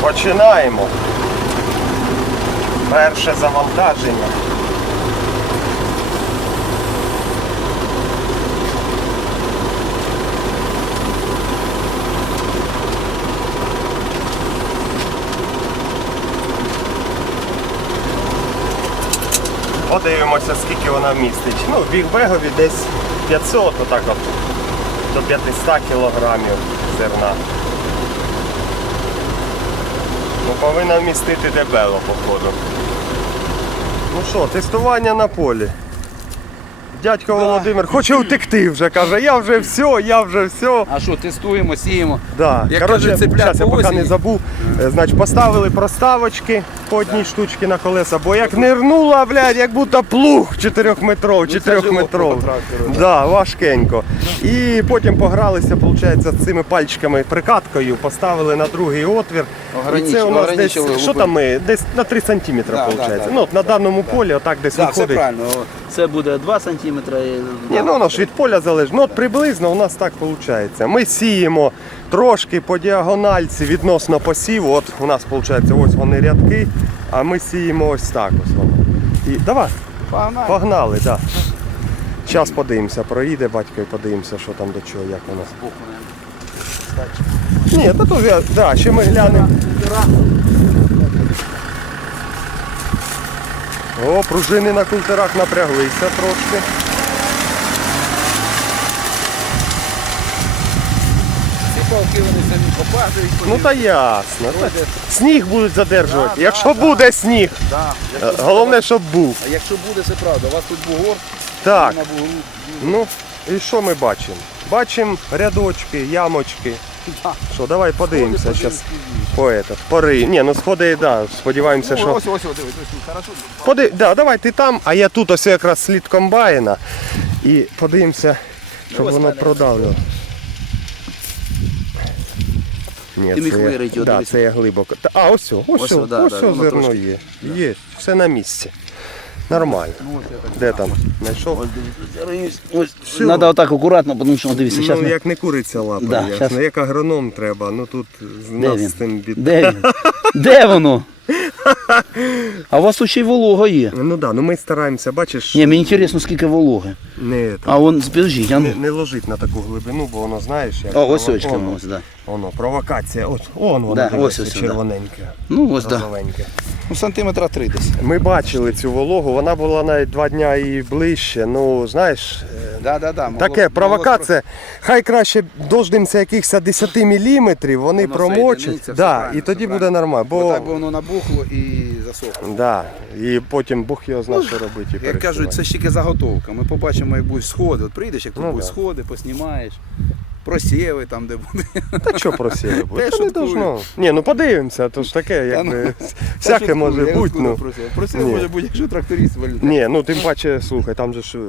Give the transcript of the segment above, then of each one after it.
Починаємо. Перше завантаження. Подивимося, скільки вона містить. Ну, в бігбегові десь 500, отак от, до 500 кілограмів зерна. Ну, повинна вмістити дебело, походу. Ну що, тестування на полі. Дядько Володимир хоче втекти вже, каже, я вже все, я вже все. А що, тестуємо, сіємо. Да. Як Коротше, кажуть, щас я по поки осені. не забув. Е, Значить, поставили проставочки по одній штучці на колеса, бо як нирнула, блядь, як будто плуг 4-метров, Ну, 4-метров. живо по трактору, Да, важкенько. І потім погралися, виходить, з цими пальчиками прикаткою, поставили на другий отвір. І це у нас десь, що там ми, десь на 3 сантиметри, Да, да, виходить. да, ну, от на даному да. полі отак десь виходить. правильно. Це буде 2 см. Ні, ну воно ж від поля залежить. Ну от приблизно у нас так виходить. Ми сіємо трошки по діагональці відносно посіву. От у нас виходить ось вони рядки, а ми сіємо ось так ось. І давай, Погнали. погнали, так. Да. Зараз подивимося, проїде батько і подивимося, що там до чого, як воно. Збоку, наверно. Ні, та тут я, да, ще ми глянемо. О, пружини на культерах напряглися трошки. Вони самі попадають. Ну та ясно. Та- Сніг будуть задержувати. Да, Якщо да, буде сніг. Да. Е, Головне, щоб був. А якщо буде, це правда. У вас тут бугор, Так. на бугору. Ну, і що ми бачимо? Бачимо рядочки, ямочки. Да. Що, давай подивимося зараз по этот, пори. Ні, ну сходи, да, сподіваємося, Ну, що. ось, ось, ось, дивись, ось, хорошо. Поди... Да, давай ти там, а я тут ось якраз слід комбайна. І подивимося, щоб воно продавлювало. Ні, Ти міг це, вирити його, да, дивись. це я глибоко. Та- А, ось, о, ось, Ось, ось, да, ось да, о, воно зерно трошки. є. Є, все на місці. Нормально. Ну, ось я. Де там? Знайшов? Надо отак акуратно, тому що дивися, зараз. Ну, як не куриця лапа, Да, ясно. щас. Як агроном треба, ну тут з Де нас він? з цим бід. Де він? Де воно? А у вас тут ще й волога є. Ну да, ну ми стараємося, бачиш, Ні, мені цікаво, скільки вологи. не, А вон, підождіть, а не, ну. не ложить на таку глибину, бо воно знаєш, як О, ось очки воно, ось, да. Воно, провокація. От, он воно Да, ось ось, да. червоненьке, Ну ось, так. Да. Ну, сантиметра три десь. Ми бачили цю вологу, вона була навіть два дня і ближче. Ну, знаєш, е, Да, да, да. таке провокація. Хай краще дождемося якихось 10 мм, вони Воно промочать. все Да, і тоді все буде нормально. Бо Бо, так би воно набухло і засохло. да, і потім Бог його знає, що робити. Як кажуть, це ж тільки заготовка. Ми побачимо, як будуть сходи. От прийдеш, як тут Ну, будуть да. сходи, поснімаєш, просіви там, де буде. Та що просили? бо Те, Та не шуткую. должно. Ні, ну подивимося, то ж таке, якби всяке може бути. Ну. Просив Ні. може бути, якщо тракторист валює. Ні, ну тим паче, слухай, там же ж е,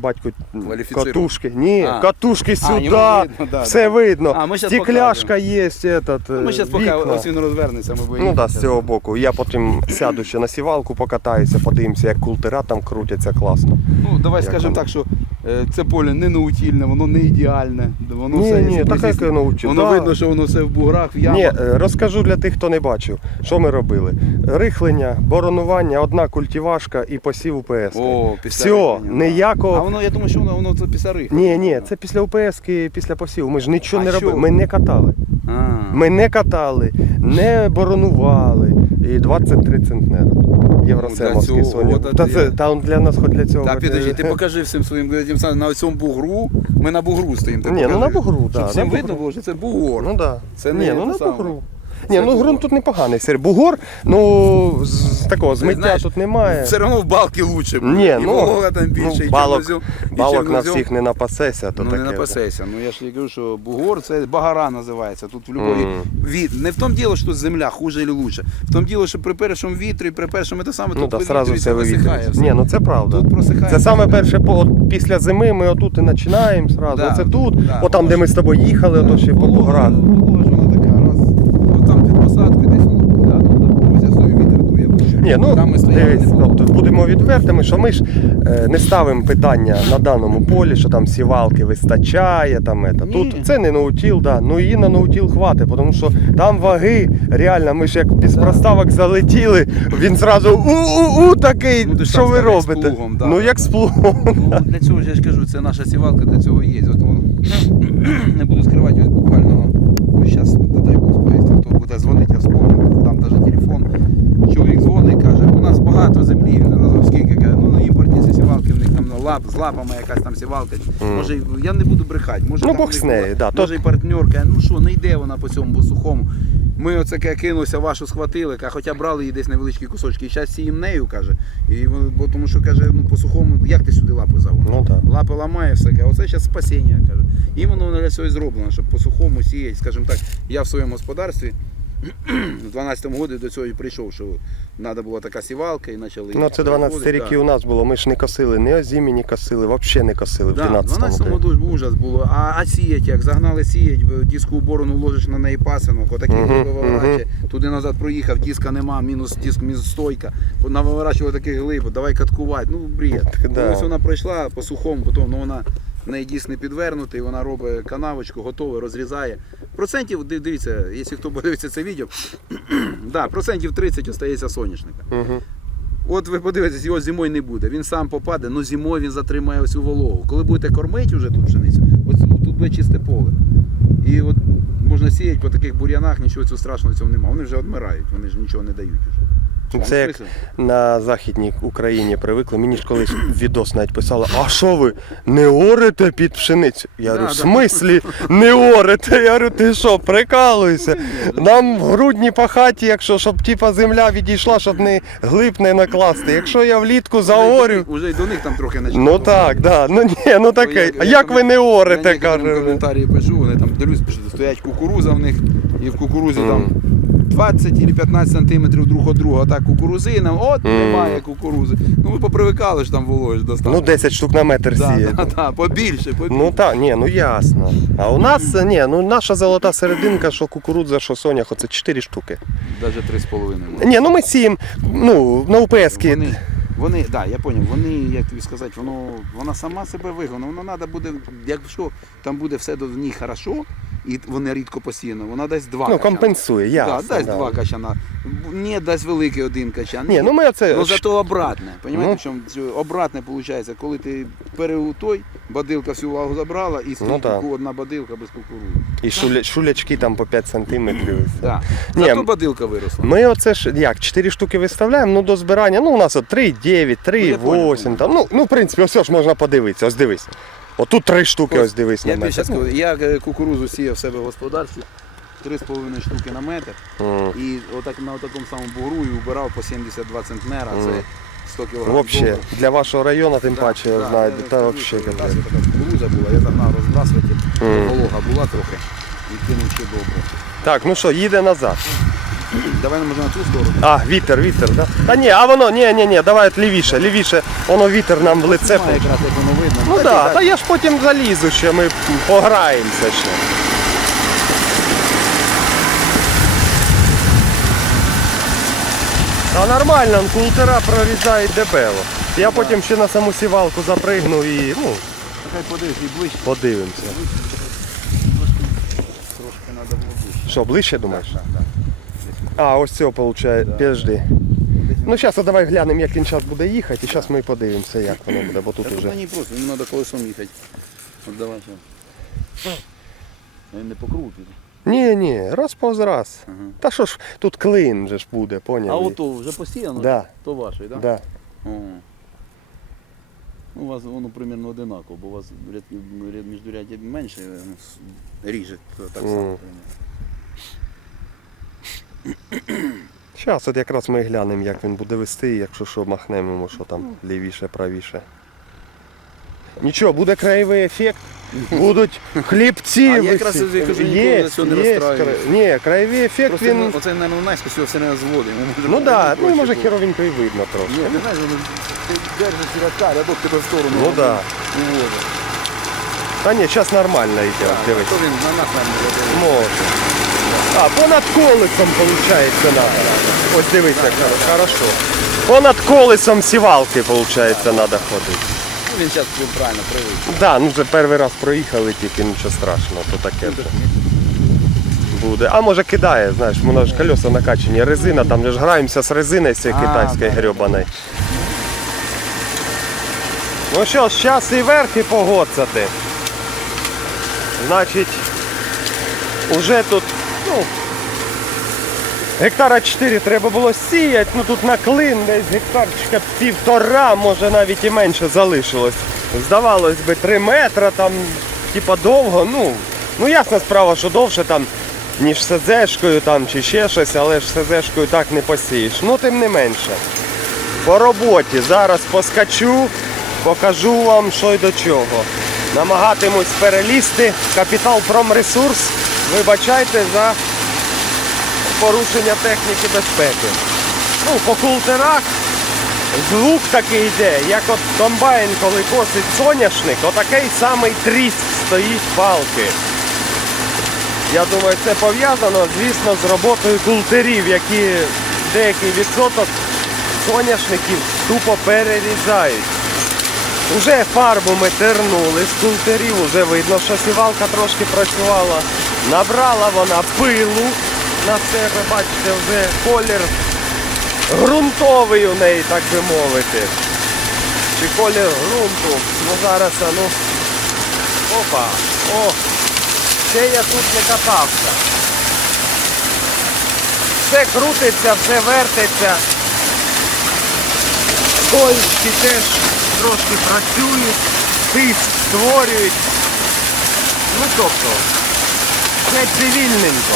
батько Кваліфіцировано. катушки. Ні, А. катушки А, сюди, йому видно, да, все да. видно. А, ми щас Стекляшка є, этот, Ну, Ми зараз поки ось він розвернеться, ми будемо. Ну так, з цього боку. Я потім сяду ще на сівалку, покатаюся, подивимося, як култера там крутяться класно. Ну, давай Як скажемо воно? так, що е, це поле не наутільне, воно не ідеальне. Воно Ні, все, ні, так як я навчив. Воно да. видно, що воно все в буграх, в ямах. Ні, е, розкажу для тих, хто не бачив, що ми робили. Рихлення, боронування, одна культивашка і посів УПС. О, після Все, рихлення, ніякого. А воно, я думаю, що воно, воно це після рихлення. Ні, ні, це після УПС, після посіву. Ми ж нічого А не що? робили. Ми не катали. А. Ми не катали, не боронували. І 23 центнера. Євросемовський цього, соняк. от Та, я- це, та он для нас хоч для цього. Та підожди, ти покажи всім своїм глядачам сам, на цьому бугру. Ми на бугру стоїмо. ти Ні, ну покажи. на бугру, Щоб да, всім на видно було, що це бугор. Ну да. Це Ні, ну те на саме. бугру. Ні, ну бугор. ґрунт тут непоганий. Сер. Бугор, ну з такого змиття знаєш, тут немає. Все одно в балки лучше. Ні, і ну, волога там більше, ну, і балок, і балок на всіх не напасеся, то Ну таке. не вже. напасейся. Ну я ж і кажу, що бугор це багара називається. Тут в любої Мгм. від. Не в тому діло, що земля хуже чи лучше. В тому діло, що при першому вітрі, при першому те саме, Ну тут так, сразу все висихає. вивітрюється. Ні, ну це правда. Тут просихає. Це саме перше по- от після зими ми отут і починаємо сразу. Да, Оце тут, да, отам, де ми з тобою їхали, ото ще по буграх ж вона така, раз. От там під посадкою десь воно куди, тут на порозі свою вітер дує. Ні, ну Там ми дивись, не було. тобто будемо відвертими, що ми ж е, не ставимо питання на даному полі, що там сівалки вистачає, там ета. Тут це не ноутіл, да. ну її на ноутіл хватить, тому що там ваги, реально, ми ж як без Да. проставок залетіли, він зразу у-у-у такий, Ну, ти ж що ви сказав, як з робите? плугом, да, ну да, як да. з плугом. Ну, для цього ж я ж кажу, це наша сівалка для цього є. От воно, не буду скривати, ось буквально, ось зараз, дай Бог хто буде дзвонити, я вспомнив, там навіть телефон. Чоловік дзвонить, каже, у нас багато землі, він назвав скільки, каже, ну на імпортні ці сівалки, в них там ну, лап, з лапами якась там сівалка. Мгм. Може, я не буду брехати, може Ну, там Бог з нею, да, може і партнерка, ну що, не йде вона по цьому по сухому. Ми оце кинулися, вашу схватили, хоча брали її десь невеличкі кусочки. І зараз сіємо нею, каже. І, бо, тому що каже, ну по сухому, як ти сюди лапи загониш? Ну так. Лапи ламає все, каже, оце зараз спасіння, каже. І воно для цього і зроблено, щоб по сухому сіяти, скажімо так, я в своєму господарстві в 12-му році до цього і прийшов, що треба була така сівалка і почали. Ну це 12 розводити, років у нас було. Ми ж не косили, ні озимі не косили, взагалі не косили в Да, в 12-му. 12 ужас було. А, а сіять, як загнали сіять, в диску борону ложиш на неї пасинок, Мгм, глиби виворачує. Туди назад проїхав, диска нема, мінус диск, мінус стойка. Навиворачували таких глиб, давай каткувати. Ну, бред. Да. Ось вона пройшла по сухому, потім ну, вона в неї не підвернутий, вона робить канавочку, готове, розрізає. Процентів, дивіться, якщо хто подивиться це відео, да, процентів 30 остається соняшника. Угу. От ви подивитесь, його зимою не буде. Він сам попаде, але зимою він затримає всю вологу. Коли будете кормити вже тут пшеницю, от тут буде чисте поле. І от можна сіяти по таких бур'янах, нічого цього страшного цього немає. Вони вже відмирають, вони ж нічого не дають вже. Ну, Це як на Західній Україні привикли. Мені ж колись відос навіть писали, а що ви не орете під пшеницю? Я говорю, в смислі не орете? Я говорю, ти що, прикалуєшся? Нам в грудні пахаті, якщо щоб типа земля відійшла, щоб не глиб не накласти. Якщо я влітку заорю. Уже й до них там трохи не Ну так, да. Ну ні, ну таке. А як ви не орете, Я каже. коментарі пишу, вони там дивлюсь, пишуть, стоять кукуруза в них, і в кукурузі там 20 чи 15 сантиметрів друг від друга, так кукурузина, от Мгм. немає кукурузи. Ну ви попривикали ж там волож достатньо. Ну 10 штук на метр Да, сіє. да, да, побільше, побільше. Ну так, ні, ну ясно. А у нас ні, ну наша золота серединка, що кукурудза, що сонях, оце 4 штуки. Навіть 3,5 може. Ні, ну ми сіємо, ну, на УПС. Вони, вони, да, я зрозумів, вони, як тобі сказати, воно, вона сама себе вигодна, воно треба буде, якщо там буде все до ній хорошо, і вони рідко посіяно, вона дасть два Ну, качана. компенсує, ясно. да, дасть да. два качана. Не дасть великий один качан. Ні, ну ми оце. Ну зато обратне. Понимаєте, Ну. в чому обратне виходить, коли ти переутой, бадилка всю влагу забрала і стоїть да. одна бадилка без кукурудзи. І шуля, шулячки там по 5 сантиметрів. Да. Ні, Зато бадилка виросла. Ми оце ж як, 4 штуки виставляємо, ну до збирання, ну у нас от 3,9, Ну, я 3,8, там, ну, ну, в принципі, ось ж можна подивитися, ось дивись. Отут 3 штуки, ось дивись на Я тобі метр. скажу, я е, кукурузу сіяв в себе в господарстві. 3,5 штуки на метр. М. І отак на такому самому бугру і убирав по 72 центнера, це 100 кг. Вообще, для вашого району, тим паче, я знаю, та вообще Така капець. кукуруза була, я загнав розбрасувати, волога була трохи і кинув ще добре. Так, ну що, їде назад. Давай може на ту сторону. А, вітер, вітер, да? Та ні, а воно, ні, ні, ні, давай от лівіше, лівіше, воно вітер нам в лице. Немає якраз як воно видно. Ну Так, так, та я ж потім залізу ще, ми пограємося ще. Та нормально, он култера прорізають дебело. Я потім ще на саму сівалку запригну і ну, Хай подивись і ближче. подивимося. Трошки треба було ближче. Що, ближче думаєш? Так, так. А, ось цього виходить, Да. підожди. Ну зараз давай глянемо, як він зараз буде їхати, і зараз ми подивимося, як воно буде, бо тут Та уже. мені просто, їм треба колесом їхати. От давай ще. Він не по кругу піде. Ні, ні, раз по раз. Ага. Та що ж, тут клин же ж буде, А поняв? ото вже посіяно? Да. То ваше, так? Да? Да. О. Ну, У вас воно примерно одинаково, бо у вас ряд, ряд міждуряддя менше, ну, ріже так само. Мгм. Зараз от якраз ми глянемо, як він буде вести, і якщо що, махнемо йому, що там лівіше, правіше. Нічого, буде краєвий ефект, будуть хлібці. А я якраз я кажу, ніколи за цього не кра- Ні, краєвий ефект Просто він. він... оце, мабуть, його все не зводить. Ну так, да, ну і може херовенько і видно трошки. Ні, ти знаєш, воно ти держиш рядка, рядок тебе в сторону. Ну да. Уводить. Та ні, зараз нормально йде, Так, дивись. то він на нас, мабуть, Може. А, понад колесом, виходить, надо. Ось дивись, як хорошо. Понад колесом сівалки, виходить, треба ходити. Ну, він зараз правильно привик. Да, ну вже перший раз проїхали, тільки нічого страшного, то таке вже буде. А може кидає, знаєш, воно ж колеса накачані, резина, там же ж граємося з резиною цією А, китайською да. грьобаною. Ну що ж, час і верх і погодцяти. Значить, уже тут, ну, гектара 4 треба було сіяти, ну тут на клин десь гектарчика півтора, може навіть і менше залишилось. Здавалось би, 3 метри там, типа довго, ну, ну ясна справа, що довше там, ніж СЗшкою там чи ще щось, але ж СЗшкою так не посієш. Ну тим не менше. По роботі зараз поскочу, покажу вам, що й до чого. Намагатимусь перелізти. Капітал Промресурс. Вибачайте за порушення техніки безпеки. Ну, по култерах звук такий йде, як от комбайн, коли косить соняшник, отакий самий тріск стоїть палки. Я думаю, це пов'язано, звісно, з роботою култерів, які деякий відсоток соняшників тупо перерізають. Уже фарбу ми тернули з култерів, вже видно, що сівалка трошки працювала. Набрала вона пилу на себе, бачите, вже колір ґрунтовий у неї, так би мовити. Чи колір ґрунту. Ну зараз, ну. Опа! О! Ще я тут не катався. Все крутиться, все вертиться. Колечки теж трошки працюють, тиск створюють. Ну тобто, все цивільненько.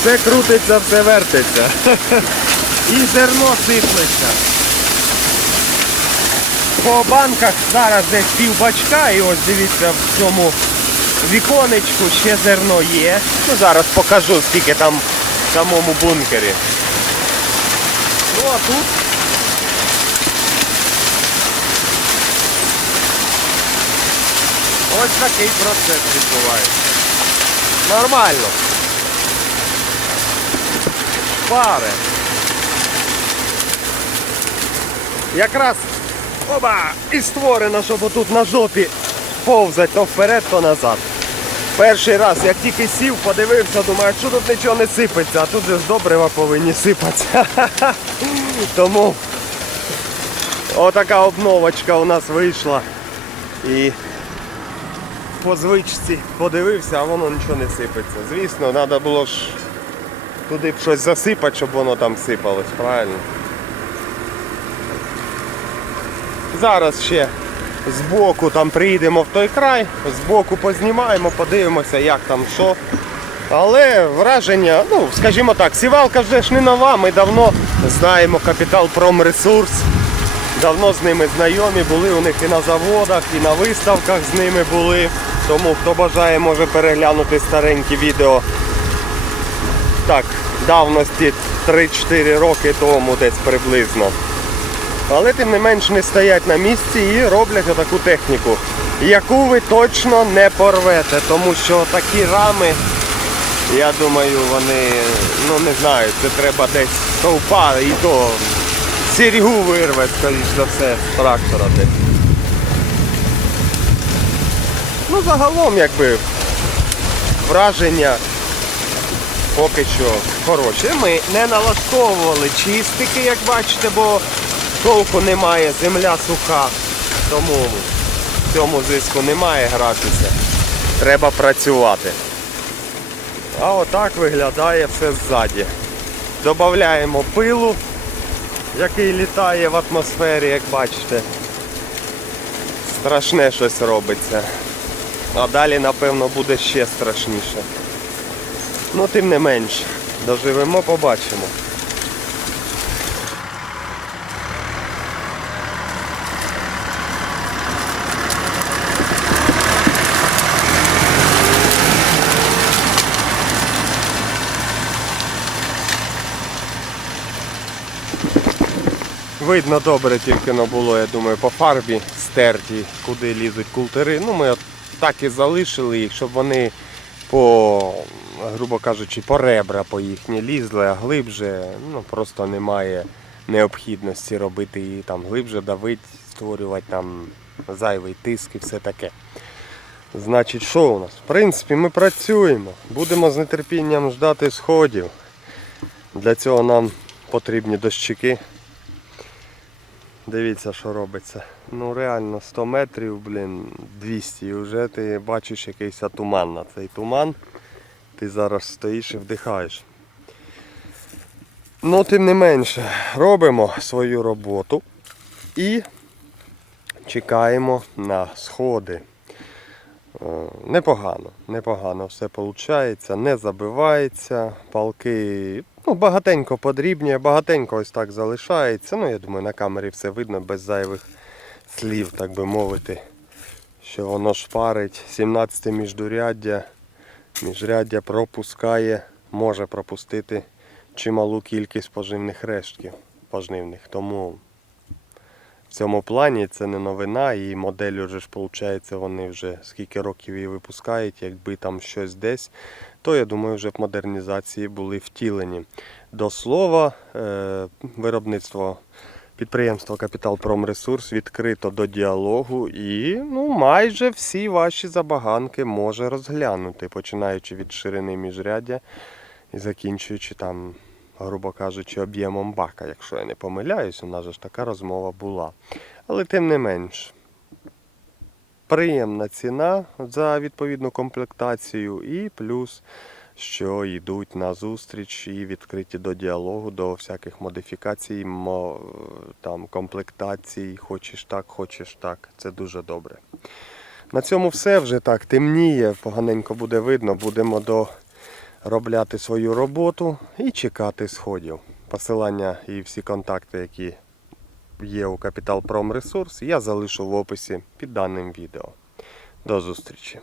Все крутиться, все вертиться. І зерно сиплеться. По банках зараз десь пів бачка і ось дивіться в цьому віконечку ще зерно є. Ну зараз покажу скільки там в самому бункері. Ну а тут ось такий процес відбувається. Нормально. Пари. Якраз оба і створено, щоб отут на жопі повзати то вперед, то назад. Перший раз, як тільки сів, подивився, думаю, що тут нічого не сипеться, а тут же ж добрива повинні сипатися. Тому отака обновочка у нас вийшла. І по звичці подивився, а воно нічого не сипеться. Звісно, треба було ж туди б щось засипати, щоб воно там сипалось, правильно? Зараз ще збоку там приїдемо в той край, збоку познімаємо, подивимося, як там що. Але враження, ну, скажімо так, сівалка вже ж не нова, ми давно знаємо Капітал Промресурс. Давно з ними знайомі, були у них і на заводах, і на виставках з ними були. Тому хто бажає, може переглянути старенькі відео. Так, давності 3-4 роки тому десь приблизно. Але тим не менш не стоять на місці і роблять отаку техніку, яку ви точно не порвете, тому що такі рами, я думаю, вони, ну не знаю, це треба десь стовпа і то сіргу вирве, скоріш за все, з трактора десь. Ну загалом якби враження поки що хороше. Ми не налаштовували чистики, як бачите, бо толку немає, земля суха. Тому в цьому зиску немає гратися. Треба працювати. А отак виглядає все ззаді. Додаємо пилу, який літає в атмосфері, як бачите. Страшне щось робиться. А далі, напевно, буде ще страшніше. Ну, тим не менш, доживемо, побачимо. Видно добре тільки но було, я думаю, по фарбі стерті, куди лізуть култери. Ну, ми так і залишили їх, щоб вони по, грубо кажучи, по ребра по їхні лізли, а глибше ну, просто немає необхідності робити її там глибше, давити, створювати там зайвий тиск і все таке. Значить, що у нас? В принципі, ми працюємо. Будемо з нетерпінням ждати сходів. Для цього нам потрібні дощики. Дивіться, що робиться. Ну реально 100 метрів, блін, 200. І вже ти бачиш якийсь туман на цей туман. Ти зараз стоїш і вдихаєш. Ну, тим не менше, робимо свою роботу і чекаємо на сходи. Е, Непогано, непогано все виходить, не забивається, палки ну, багатенько подрібнює, багатенько ось так залишається. Ну, я думаю, на камері все видно без зайвих слів, так би мовити, що воно шпарить. 17 міждуряддя, міжряддя пропускає, може пропустити чималу кількість поживних рештків пожнивних. Тому в цьому плані це не новина, і модель вже ж виходить, вони вже скільки років її випускають, якби там щось десь, то я думаю, вже в модернізації були втілені. До слова, е, виробництво підприємства Капітал Промресурс відкрито до діалогу і ну, майже всі ваші забаганки може розглянути, починаючи від ширини міжряддя і закінчуючи там, грубо кажучи, об'ємом бака. Якщо я не помиляюсь, у нас же ж така розмова була. Але тим не менш, приємна ціна за відповідну комплектацію і плюс, що йдуть на зустріч і відкриті до діалогу, до всяких модифікацій, мо- там, комплектацій, хочеш так, хочеш так. Це дуже добре. На цьому все вже так темніє, поганенько буде видно. Будемо доробляти свою роботу і чекати сходів. Посилання і всі контакти, які є у Капітал Промресурс, я залишу в описі під даним відео. До зустрічі!